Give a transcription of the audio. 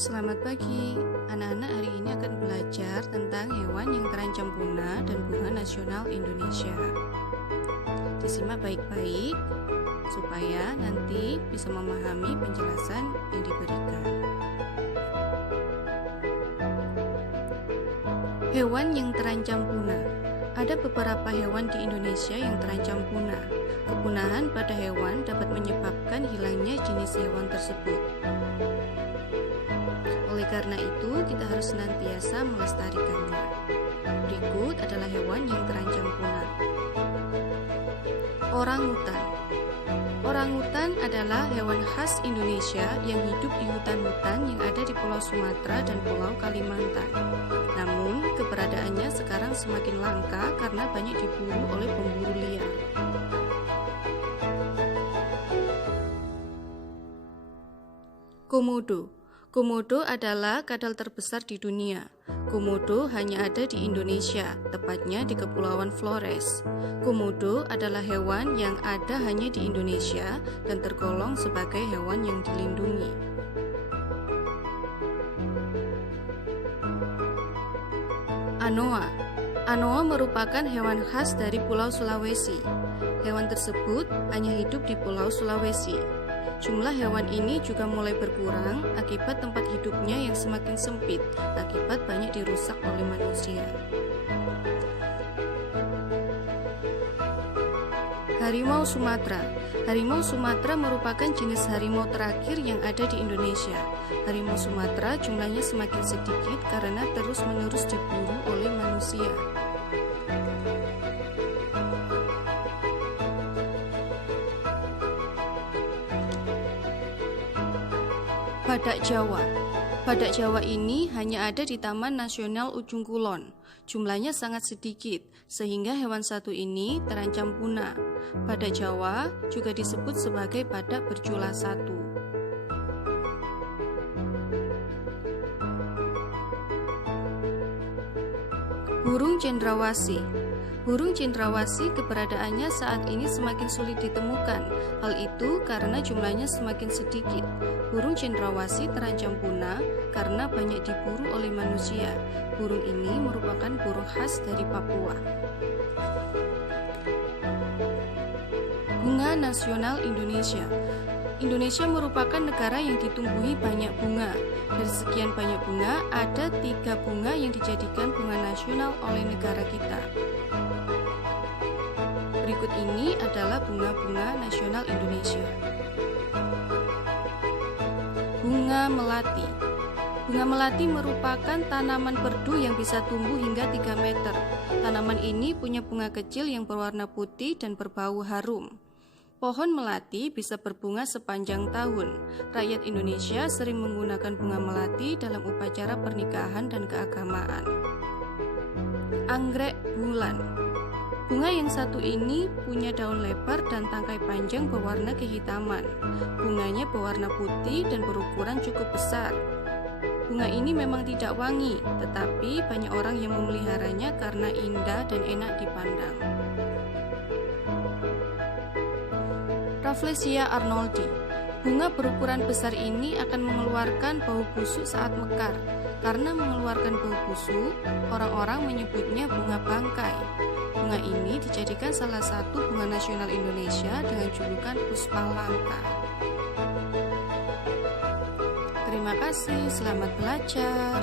Selamat pagi, anak-anak hari ini akan belajar tentang hewan yang terancam punah dan bunga nasional Indonesia. Disimak baik-baik supaya nanti bisa memahami penjelasan yang diberikan. Hewan yang terancam punah. Ada beberapa hewan di Indonesia yang terancam punah. Kepunahan pada hewan dapat menyebabkan hilangnya jenis hewan tersebut. Oleh karena itu, kita harus senantiasa melestarikannya. Berikut adalah hewan yang terancam punah. Orangutan. Orangutan adalah hewan khas Indonesia yang hidup di hutan-hutan yang ada di Pulau Sumatera dan Pulau Kalimantan. Namun, keberadaannya sekarang semakin langka karena banyak diburu oleh pemburu liar. Komodo. Komodo adalah kadal terbesar di dunia. Komodo hanya ada di Indonesia, tepatnya di Kepulauan Flores. Komodo adalah hewan yang ada hanya di Indonesia dan tergolong sebagai hewan yang dilindungi. Anoa. Anoa merupakan hewan khas dari Pulau Sulawesi. Hewan tersebut hanya hidup di Pulau Sulawesi. Jumlah hewan ini juga mulai berkurang akibat tempat hidupnya yang semakin sempit akibat banyak dirusak oleh manusia. Harimau Sumatera. Harimau Sumatera merupakan jenis harimau terakhir yang ada di Indonesia. Harimau Sumatera jumlahnya semakin sedikit karena terus-menerus diburu oleh manusia. Badak Jawa. Badak Jawa ini hanya ada di Taman Nasional Ujung Kulon. Jumlahnya sangat sedikit, sehingga hewan satu ini terancam punah. Badak Jawa juga disebut sebagai badak berjula satu. Burung cendrawasih. Burung cendrawasih keberadaannya saat ini semakin sulit ditemukan. Hal itu karena jumlahnya semakin sedikit. Burung cendrawasih terancam punah karena banyak diburu oleh manusia. Burung ini merupakan burung khas dari Papua. Bunga nasional Indonesia. Indonesia merupakan negara yang ditumbuhi banyak bunga. Dari sekian banyak bunga, ada 3 bunga yang dijadikan bunga nasional oleh negara kita. Berikut ini adalah bunga-bunga nasional Indonesia. Bunga melati. Bunga melati merupakan tanaman perdu yang bisa tumbuh hingga 3 meter. Tanaman ini punya bunga kecil yang berwarna putih dan berbau harum. Pohon melati bisa berbunga sepanjang tahun. Rakyat Indonesia sering menggunakan bunga melati dalam upacara pernikahan dan keagamaan. Anggrek bulan. Bunga yang satu ini punya daun lebar dan tangkai panjang berwarna kehitaman. Bunganya berwarna putih dan berukuran cukup besar. Bunga ini memang tidak wangi, tetapi banyak orang yang memeliharanya karena indah dan enak dipandang. Rafflesia arnoldi. Bunga berukuran besar ini akan mengeluarkan bau busuk saat mekar. Karena mengeluarkan bau busuk, orang-orang menyebutnya bunga bangkai. Bunga ini dijadikan salah satu bunga nasional Indonesia dengan julukan Puspa Langka. Terima kasih, selamat belajar.